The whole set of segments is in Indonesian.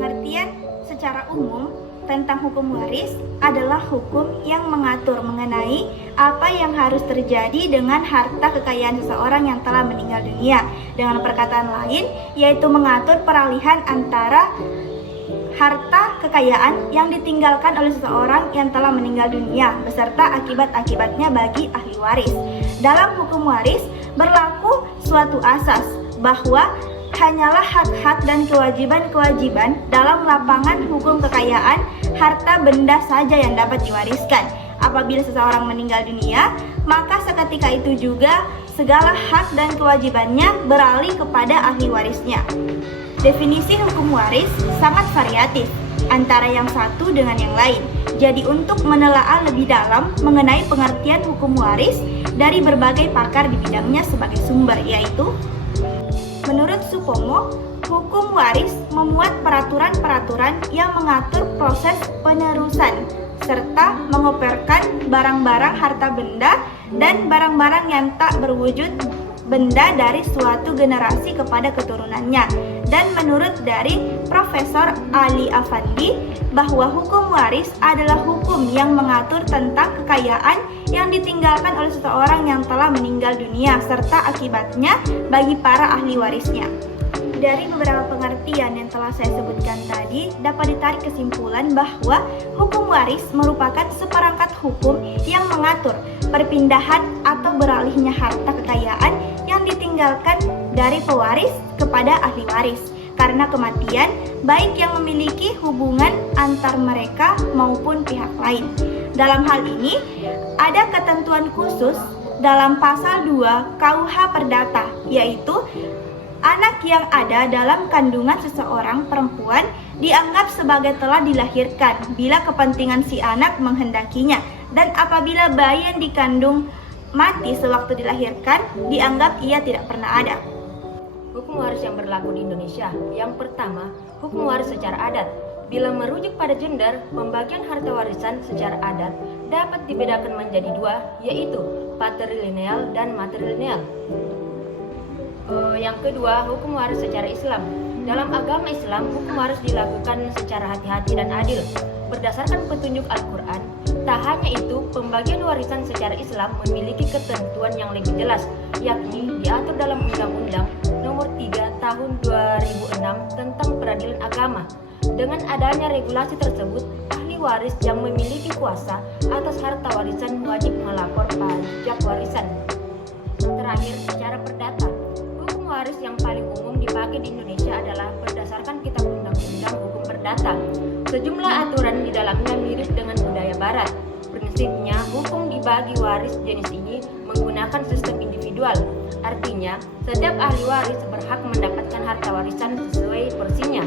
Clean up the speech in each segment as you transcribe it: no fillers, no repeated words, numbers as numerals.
Pengertian secara umum tentang hukum waris adalah hukum yang mengatur mengenai apa yang harus terjadi dengan harta kekayaan seseorang yang telah meninggal dunia. Dengan perkataan lain, yaitu mengatur peralihan antara harta kekayaan yang ditinggalkan oleh seseorang yang telah meninggal dunia beserta akibat-akibatnya bagi ahli waris. Dalam hukum waris berlaku suatu asas bahwa hanyalah hak-hak dan kewajiban-kewajiban dalam lapangan hukum kekayaan harta benda saja yang dapat diwariskan. Apabila seseorang meninggal dunia, maka seketika itu juga segala hak dan kewajibannya beralih kepada ahli warisnya. Definisi hukum waris sangat variatif antara yang satu dengan yang lain. Jadi untuk menelaah lebih dalam mengenai pengertian hukum waris dari berbagai pakar di bidangnya sebagai sumber, yaitu menurut Supomo, hukum waris memuat peraturan-peraturan yang mengatur proses penerusan serta mengoperkan barang-barang harta benda dan barang-barang yang tak berwujud benda dari suatu generasi kepada keturunannya. Dan menurut dari Profesor Ali Afandi bahwa hukum waris adalah hukum yang mengatur tentang kekayaan yang ditinggalkan oleh seseorang yang telah meninggal dunia serta akibatnya bagi para ahli warisnya. Dari beberapa pengertian yang telah saya sebutkan tadi, dapat ditarik kesimpulan bahwa hukum waris merupakan seperangkat hukum yang mengatur perpindahan atau beralihnya harta kekayaan yang ditinggalkan dari pewaris kepada ahli waris karena kematian, baik yang memiliki hubungan antar mereka maupun pihak lain. Dalam hal ini, ada ketentuan khusus dalam pasal 2 KUH Perdata, yaitu anak yang ada dalam kandungan seseorang perempuan dianggap sebagai telah dilahirkan bila kepentingan si anak menghendakinya, dan apabila bayi yang dikandung mati sewaktu dilahirkan, dianggap ia tidak pernah ada. Hukum waris yang berlaku di Indonesia. Yang pertama, hukum waris secara adat. Bila merujuk pada gender, pembagian harta warisan secara adat dapat dibedakan menjadi dua, yaitu patrilineal dan matrilineal. Yang kedua, hukum waris secara Islam. Dalam agama Islam, hukum waris dilakukan secara hati-hati dan adil berdasarkan petunjuk Al-Quran. Tak hanya itu, pembagian warisan secara Islam memiliki ketentuan yang lebih jelas, yakni diatur dalam Undang-Undang Nomor 3 Tahun 2006 tentang Peradilan Agama. Dengan adanya regulasi tersebut, ahli waris yang memiliki kuasa atas harta warisan wajib melapor pajak warisan. Terakhir, secara perdata, hukum waris yang paling umum dipakai di Indonesia adalah berdasarkan Kitab Undang-Undang Hukum Perdata. Sejumlah aturan di dalamnya mirip dengan budaya Barat. Prinsipnya, hukum dibagi waris jenis ini menggunakan sistem individual. Artinya, setiap ahli waris berhak mendapatkan harta warisan sesuai porsinya.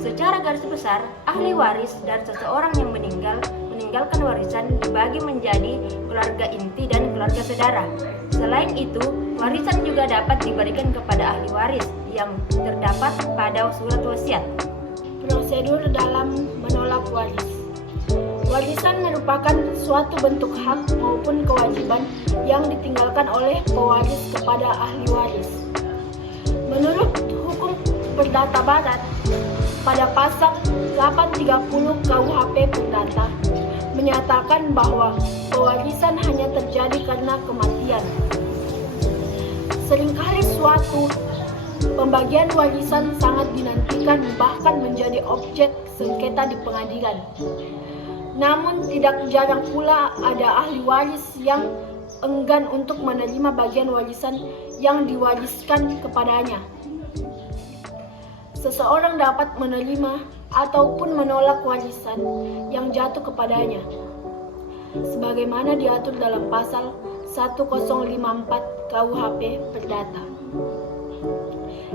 Secara garis besar, ahli waris dan seseorang yang meninggalkan warisan dibagi menjadi keluarga inti dan keluarga saudara. Selain itu, warisan juga dapat diberikan kepada ahli waris yang terdapat pada surat wasiat. Prosedur dalam menolak waris. Warisan merupakan suatu bentuk hak maupun kewajiban yang ditinggalkan oleh pewaris kepada ahli waris. Menurut hukum perdata Barat, pada pasal 830 KUHP Perdata menyatakan bahwa pewarisan hanya terjadi karena kematian. Seringkali suatu pembagian warisan sangat dinantikan, bahkan menjadi objek sengketa di pengadilan. Namun tidak jarang pula ada ahli waris yang enggan untuk menerima bagian warisan yang diwariskan kepadanya. Seseorang dapat menerima ataupun menolak warisan yang jatuh kepadanya, sebagaimana diatur dalam pasal 1054 KUHP Perdata,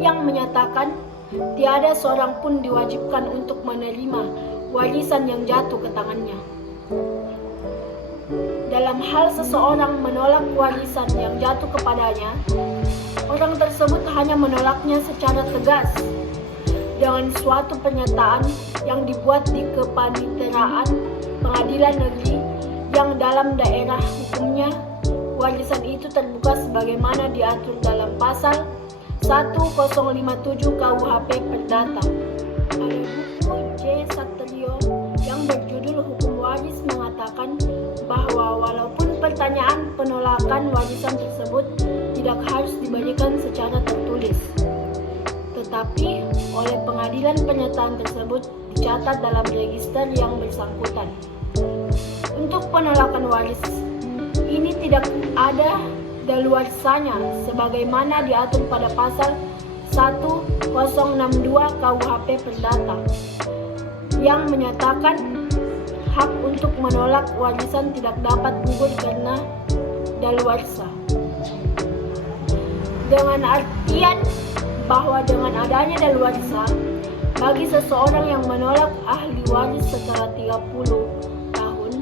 yang menyatakan tiada seorang pun diwajibkan untuk menerima warisan yang jatuh ke tangannya. Dalam hal seseorang menolak warisan yang jatuh kepadanya, orang tersebut hanya menolaknya secara tegas dengan suatu pernyataan yang dibuat di kepaniteraan pengadilan negeri yang dalam daerah hukumnya warisan itu terbuka sebagaimana diatur dalam pasal 1057 KUHP Perdata. Ada buku warisan tersebut tidak harus diberikan secara tertulis, tetapi oleh pengadilan penyertaan tersebut dicatat dalam register yang bersangkutan. Untuk penolakan waris ini tidak ada daluarsanya sebagaimana diatur pada pasal 1062 KUHP Perdata yang menyatakan hak untuk menolak warisan tidak dapat gugur karena daluarsa. Dengan artian bahwa dengan adanya daluarsa, bagi seseorang yang menolak ahli waris setelah 30 tahun,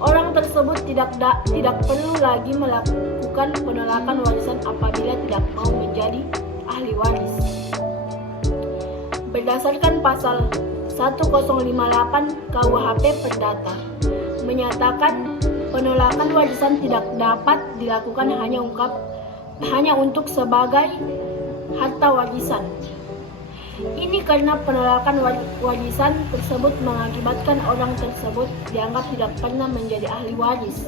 orang tersebut tidak perlu lagi melakukan penolakan warisan apabila tidak mau menjadi ahli waris. Berdasarkan pasal 1058 KUHP Perdata menyatakan penolakan warisan tidak dapat dilakukan hanya untuk sebagai harta warisan. Ini karena penolakan warisan tersebut mengakibatkan orang tersebut dianggap tidak pernah menjadi ahli waris.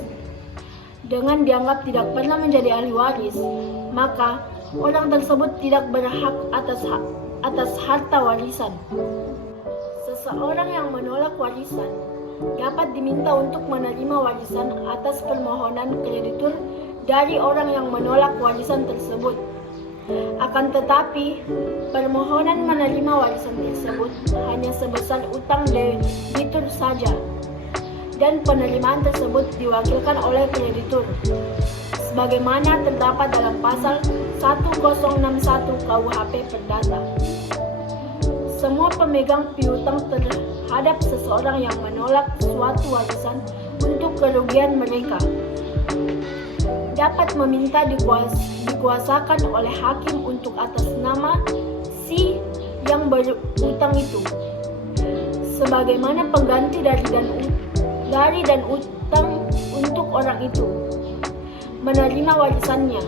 Dengan dianggap tidak pernah menjadi ahli waris, maka orang tersebut tidak berhak atas harta warisan. Seseorang yang menolak warisan dapat diminta untuk menerima warisan atas permohonan kreditur dari orang yang menolak warisan tersebut. Akan tetapi, permohonan menerima warisan tersebut hanya sebesar utang debitur saja, dan penerimaan tersebut diwakilkan oleh kreditur, sebagaimana terdapat dalam pasal 1061 KUHP Perdata. Semua pemegang piutang terhadap seseorang yang menolak suatu warisan untuk kerugian mereka dapat meminta dikuasakan oleh hakim untuk atas nama si yang berutang itu sebagaimana pengganti dari dan utang untuk orang itu menerima warisannya.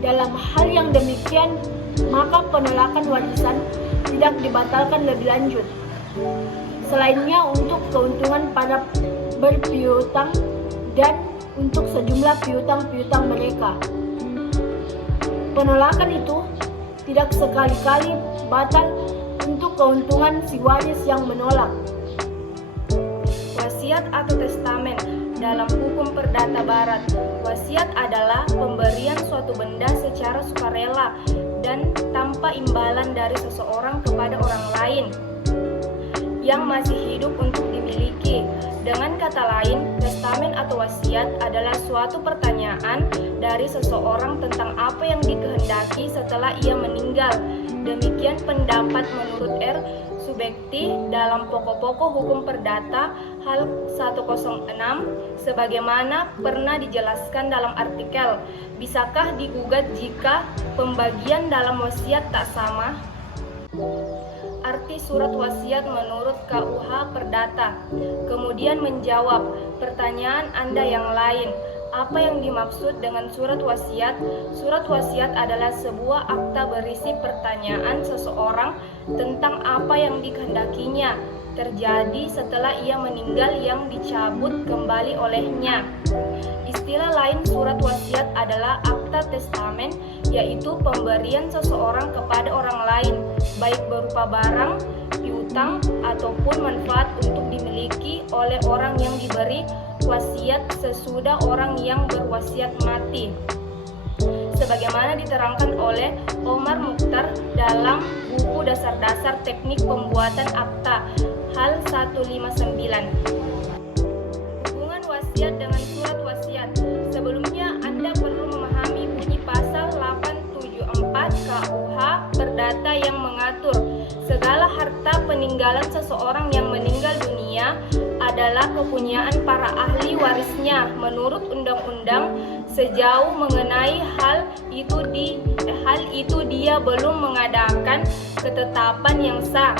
Dalam hal yang demikian, maka penolakan warisan tidak dibatalkan lebih lanjut. Selainnya untuk keuntungan para berpiutang dan untuk sejumlah piutang-piutang mereka. Penolakan itu tidak sekali-kali batal untuk keuntungan si waris yang menolak. Wasiat atau testamen dalam hukum perdata barat. Wasiat adalah pemberian suatu benda secara sukarela dan tanpa imbalan dari seseorang kepada orang lain yang masih hidup untuk dimiliki. Dengan kata lain, testamen atau wasiat adalah suatu pertanyaan dari seseorang tentang apa yang dikehendaki setelah ia meninggal. Demikian pendapat menurut R. Subekti dalam Pokok-pokok Hukum Perdata hal 106 sebagaimana pernah dijelaskan dalam artikel bisakah digugat jika pembagian dalam wasiat tak sama? Arti surat wasiat menurut KUH Perdata. Kemudian menjawab pertanyaan Anda yang lain. Apa yang dimaksud dengan surat wasiat? Surat wasiat adalah sebuah akta berisi pertanyaan seseorang tentang apa yang dikehendakinya terjadi setelah ia meninggal yang dicabut kembali olehnya. Istilah lain surat wasiat adalah akta testamen, yaitu pemberian seseorang kepada orang lain, baik berupa barang, piutang, ataupun manfaat untuk dimiliki oleh orang yang diberi wasiat sesudah orang yang berwasiat mati. Sebagaimana diterangkan oleh Omar Mukhtar dalam buku Dasar-dasar Teknik Pembuatan Akta hal 159. Hubungan wasiat dengan surat wasiat. Sebelumnya Anda perlu memahami bunyi pasal 874 KUH Perdata yang mengatur segala harta peninggalan seseorang yang meninggal dunia adalah kepunyaan para ahli warisnya menurut undang-undang sejauh mengenai hal itu dia belum mengadakan ketetapan yang sah.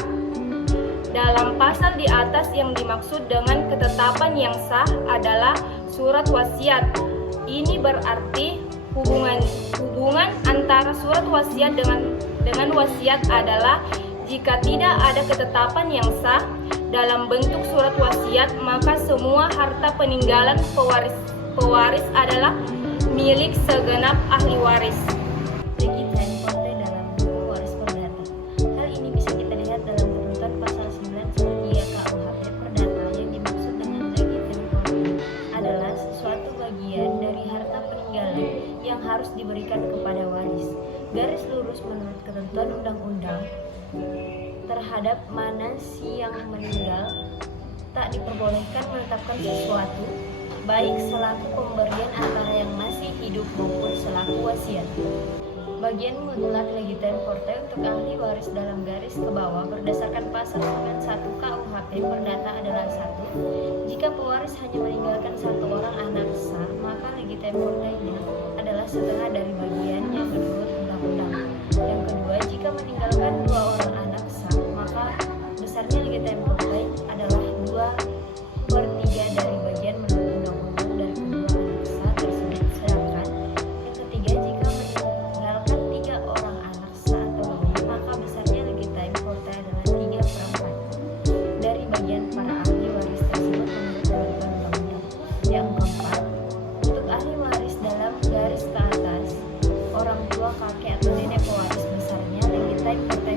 Dalam pasal di atas yang dimaksud dengan ketetapan yang sah adalah surat wasiat. Ini berarti hubungan antara surat wasiat dengan wasiat adalah jika tidak ada ketetapan yang sah dalam bentuk surat wasiat, maka semua harta peninggalan pewaris adalah milik segenap ahli waris. Legita in forte dalam hukum waris perdata. Hal ini bisa kita lihat dalam ketentuan pasal 913 KUHP Perdata yang dimaksud dengan legita in forte adalah sesuatu bagian dari harta peninggalan yang harus diberikan kepada waris. Garis lurus menurut ketentuan undang-undang terhadap mana si yang meninggal tak diperbolehkan menetapkan sesuatu baik selaku pemberian antara yang masih hidup maupun selaku wasiat. Bagian mutlak legita in forte untuk ahli waris dalam garis ke bawah berdasarkan pasal 91 KUHP Perdata adalah 1. Jika pewaris hanya meninggalkan satu orang anak sah, maka legita in forte-nya adalah setengah dari bagiannya menurut undang-undang. Yang kedua, jika meninggalkan dua orang anak sah, maka besarnya legita in forte adalah 2/3 dari bagian menurut undang-undang dari kedua anak sah tersebut. Sedangkan yang ketiga, jika meninggalkan 3 orang anak sah atau lebih, maka besarnya legita in forte adalah 3/4 dari bagian para ahli waris tersebut menurut ketentuan undang-undang. Yang keempat, untuk ahli waris dalam garis ke atas, orang tua, kakek atau nenek pewaris, besarnya legita in forte